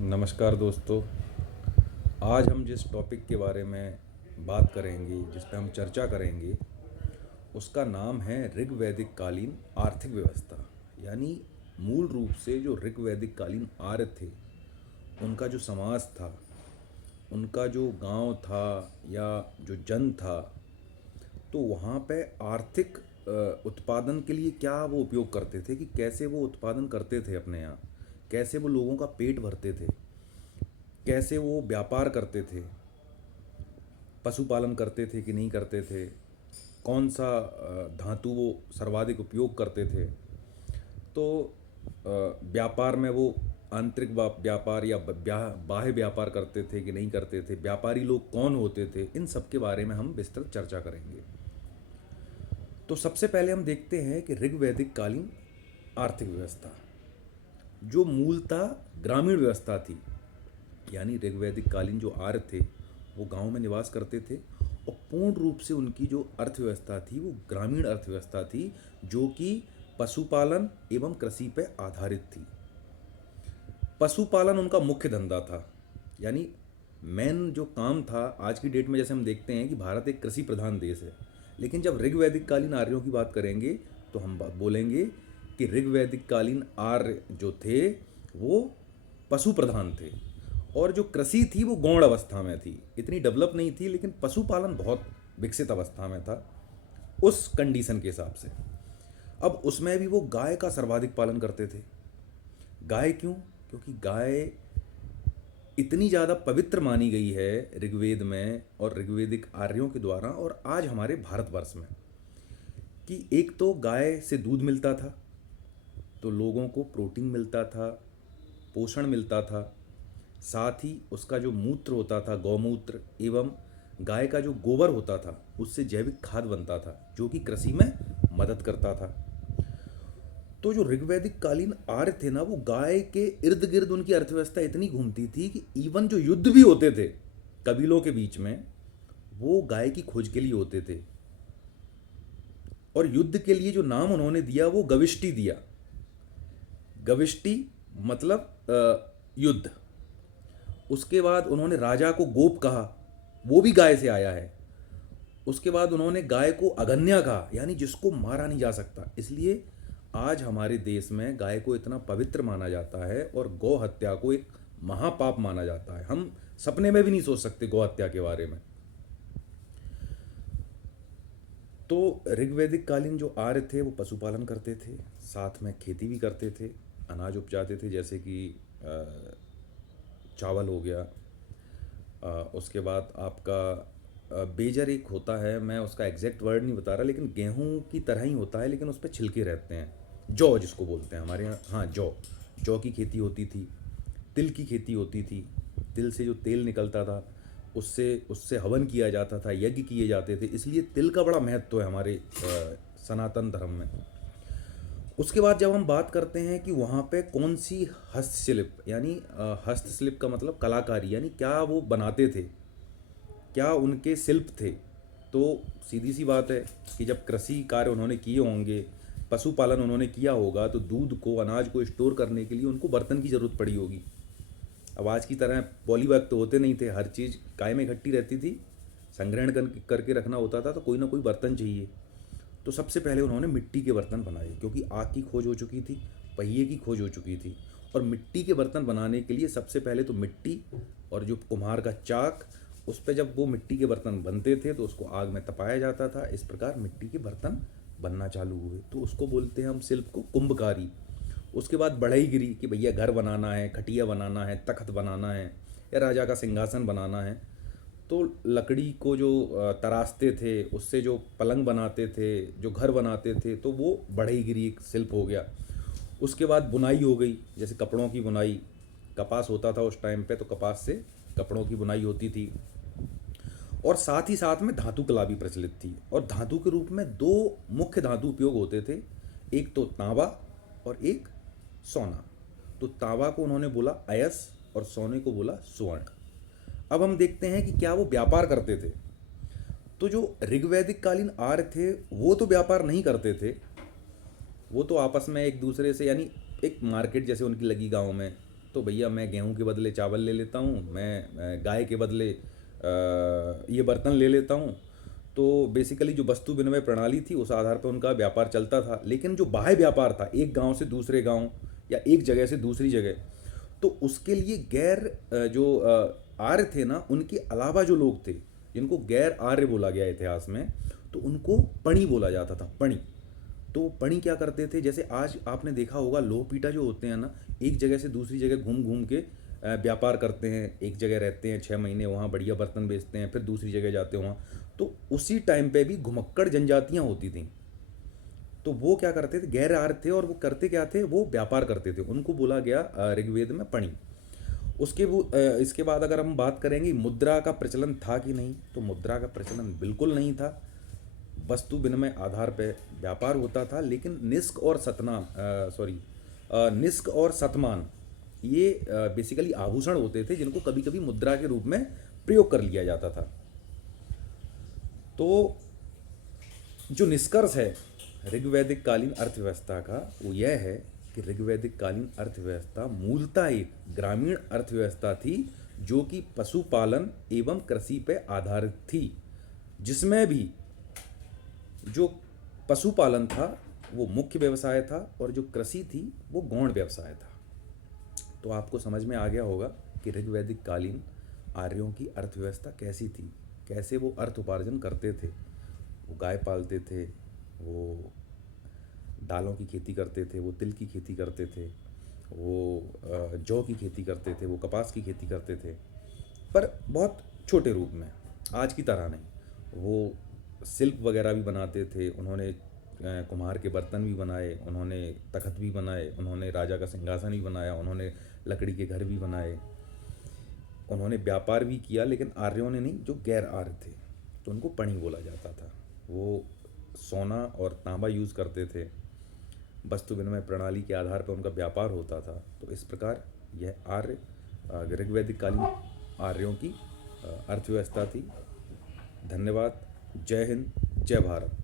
नमस्कार दोस्तों। आज हम जिस टॉपिक के बारे में बात करेंगे, जिस पे हम चर्चा करेंगे, उसका नाम है ऋग्वैदिक कालीन आर्थिक व्यवस्था। यानी मूल रूप से जो ऋग्वैदिक कालीन आर्य थे, उनका जो समाज था, उनका जो गांव था या जो जन था, तो वहाँ पे आर्थिक उत्पादन के लिए क्या वो उपयोग करते थे, कि कैसे वो उत्पादन करते थे अपने यहाँ, कैसे वो लोगों का पेट भरते थे, कैसे वो व्यापार करते थे, पशुपालन करते थे कि नहीं करते थे, कौन सा धातु वो सर्वाधिक उपयोग करते थे। तो व्यापार में वो आंतरिक व्यापार या बाह्य व्यापार करते थे कि नहीं करते थे, व्यापारी लोग कौन होते थे, इन सब के बारे में हम विस्तृत चर्चा करेंगे। तो सबसे पहले हम देखते हैं कि ऋग्वैदिक कालीन आर्थिक व्यवस्था जो मूलतः ग्रामीण व्यवस्था थी। यानी ऋग्वैदिक कालीन जो आर्य थे वो गांव में निवास करते थे, और पूर्ण रूप से उनकी जो अर्थव्यवस्था थी वो ग्रामीण अर्थव्यवस्था थी, जो कि पशुपालन एवं कृषि पर आधारित थी। पशुपालन उनका मुख्य धंधा था। यानी मेन जो काम था, आज की डेट में जैसे हम देखते हैं कि भारत एक कृषि प्रधान देश है, लेकिन जब ऋग्वैदिक कालीन आर्यों की बात करेंगे तो हम बोलेंगे कि ऋग्वैदिक कालीन आर्य जो थे वो पशु प्रधान थे, और जो कृषि थी वो गौण अवस्था में थी, इतनी डेवलप नहीं थी, लेकिन पशुपालन बहुत विकसित अवस्था में था उस कंडीशन के हिसाब से। अब उसमें भी वो गाय का सर्वाधिक पालन करते थे। गाय क्यों? क्योंकि गाय इतनी ज़्यादा पवित्र मानी गई है ऋग्वेद में और ऋग्वेदिक आर्यों के द्वारा, और आज हमारे भारतवर्ष में, कि एक तो गाय से दूध मिलता था, तो लोगों को प्रोटीन मिलता था, पोषण मिलता था। साथ ही उसका जो मूत्र होता था, गौमूत्र, एवं गाय का जो गोबर होता था, उससे जैविक खाद बनता था, जो कि कृषि में मदद करता था। तो जो ऋग्वैदिक कालीन आर्य थे ना, वो गाय के इर्द गिर्द उनकी अर्थव्यवस्था इतनी घूमती थी कि इवन जो युद्ध भी होते थे कबीलों के बीच में, वो गाय की खोज के लिए होते थे। और युद्ध के लिए जो नाम उन्होंने दिया वो गविष्टि दिया। गविष्टि मतलब युद्ध। उसके बाद उन्होंने राजा को गोप कहा, वो भी गाय से आया है। उसके बाद उन्होंने गाय को अगन्या कहा, यानी जिसको मारा नहीं जा सकता। इसलिए आज हमारे देश में गाय को इतना पवित्र माना जाता है, और गौ हत्या को एक महापाप माना जाता है। हम सपने में भी नहीं सोच सकते गौ हत्या के बारे में। तो ऋग्वैदिक कालीन जो आर्य थे वो पशुपालन करते थे, साथ में खेती भी करते थे, अनाज उपजाते थे, जैसे कि चावल हो गया। उसके बाद आपका बेजर एक होता है, मैं उसका एग्जैक्ट वर्ड नहीं बता रहा, लेकिन गेहूं की तरह ही होता है, लेकिन उस पर छिलके रहते हैं। जौ जिसको बोलते हैं हमारे यहाँ, हाँ जौ। जौ की खेती होती थी, तिल की खेती होती थी। तिल से जो तेल निकलता था, उससे उससे हवन किया जाता था, यज्ञ किए जाते थे, इसलिए तिल का बड़ा महत्व है हमारे सनातन धर्म में। उसके बाद जब हम बात करते हैं कि वहाँ पे कौन सी हस्तशिल्प, यानी हस्तशिल्प का मतलब कलाकारी, यानी क्या वो बनाते थे, क्या उनके शिल्प थे, तो सीधी सी बात है कि जब कृषि कार्य उन्होंने किए होंगे, पशुपालन उन्होंने किया होगा, तो दूध को, अनाज को स्टोर करने के लिए उनको बर्तन की ज़रूरत पड़ी होगी। अब आज की तरह पॉली बैग तो होते नहीं थे, हर चीज़ काय में इकट्ठी रहती थी, संग्रहण करके रखना होता था, तो कोई ना कोई बर्तन चाहिए। तो सबसे पहले उन्होंने मिट्टी के बर्तन बनाए, क्योंकि आग की खोज हो चुकी थी, पहिए की खोज हो चुकी थी। और मिट्टी के बर्तन बनाने के लिए सबसे पहले तो मिट्टी और जो कुम्हार का चाक, उस पर जब वो मिट्टी के बर्तन बनते थे तो उसको आग में तपाया जाता था। इस प्रकार मिट्टी के बर्तन बनना चालू हुए, तो उसको बोलते हैं हम शिल्प को कुंभकारी। उसके बाद बढ़ई गिरी कि भैया घर बनाना है, खटिया बनाना है, तख्त बनाना है, या राजा का सिंहासन बनाना है, तो लकड़ी को जो तराशते थे, उससे जो पलंग बनाते थे, जो घर बनाते थे, तो वो बढ़ईगिरी एक शिल्प हो गया। उसके बाद बुनाई हो गई, जैसे कपड़ों की बुनाई, कपास होता था उस टाइम पे, तो कपास से कपड़ों की बुनाई होती थी। और साथ ही साथ में धातु कला भी प्रचलित थी, और धातु के रूप में दो मुख्य धातु उपयोग होते थे, एक तो तांबा और एक सोना। तो तांबा को उन्होंने बोला अयस, और सोने को बोला स्वर्ण। अब हम देखते हैं कि क्या वो व्यापार करते थे। तो जो ऋग्वैदिक कालीन आर्य थे वो तो व्यापार नहीं करते थे, वो तो आपस में एक दूसरे से, यानी एक मार्केट जैसे उनकी लगी गांव में, तो भैया मैं गेहूं के बदले चावल ले लेता हूँ, मैं गाय के बदले ये बर्तन ले लेता हूँ। तो बेसिकली जो वस्तु विनिमय प्रणाली थी उस आधार पर उनका व्यापार चलता था। लेकिन जो बाह्य व्यापार था, एक गांव से दूसरे गांव या एक जगह से दूसरी जगह, तो उसके लिए गैर जो आर्य थे ना, उनके अलावा जो लोग थे जिनको गैर आर्य बोला गया इतिहास में, तो उनको पणी बोला जाता था, पणी। तो पणी क्या करते थे, जैसे आज आपने देखा होगा लोह पीटा जो होते हैं ना, एक जगह से दूसरी जगह घूम घूम के व्यापार करते हैं, एक जगह रहते हैं 6 महीने, वहाँ बढ़िया बर्तन बेचते हैं, फिर दूसरी जगह जाते हैं वहाँ। तो उसी टाइम पे भी घुमक्कड़ जनजातियाँ होती थीं। तो वो क्या करते थे, गैर आर्य थे, और वो करते क्या थे, वो व्यापार करते थे, उनको बोला गया ऋग्वेद में पणी। इसके बाद अगर हम बात करेंगे मुद्रा का प्रचलन था कि नहीं, तो मुद्रा का प्रचलन बिल्कुल नहीं था। वस्तु विनिमय आधार पर व्यापार होता था, लेकिन निस्क और सतमान ये बेसिकली आभूषण होते थे जिनको कभी कभी मुद्रा के रूप में प्रयोग कर लिया जाता था। तो जो निष्कर्ष है ऋग्वैदिक कालीन अर्थव्यवस्था का, वो यह है कि ऋग्वैदिक कालीन अर्थव्यवस्था मूलतः एक ग्रामीण अर्थव्यवस्था थी, जो कि पशुपालन एवं कृषि पर आधारित थी, जिसमें भी जो पशुपालन था वो मुख्य व्यवसाय था, और जो कृषि थी वो गौण व्यवसाय था। तो आपको समझ में आ गया होगा कि ऋग्वैदिक कालीन आर्यों की अर्थव्यवस्था कैसी थी, कैसे वो अर्थ उपार्जन करते थे। वो गाय पालते थे, वो दालों की खेती करते थे, वो तिल की खेती करते थे, वो जौ की खेती करते थे, वो कपास की खेती करते थे, पर बहुत छोटे रूप में, आज की तरह नहीं। वो शिल्प वगैरह भी बनाते थे, उन्होंने कुम्हार के बर्तन भी बनाए, उन्होंने तख्त भी बनाए, उन्होंने राजा का सिंहासन भी बनाया, उन्होंने लकड़ी के घर भी बनाए, उन्होंने व्यापार भी किया, लेकिन आर्यों ने नहीं, जो गैर आर्य थे, तो उनको पणी बोला जाता था। वो सोना और तांबा यूज़ करते थे, वस्तु विनिमय प्रणाली के आधार पर उनका व्यापार होता था। तो इस प्रकार यह ऋग्वैदिक कालीन आर्यों की अर्थव्यवस्था थी। धन्यवाद। जय हिंद, जय भारत।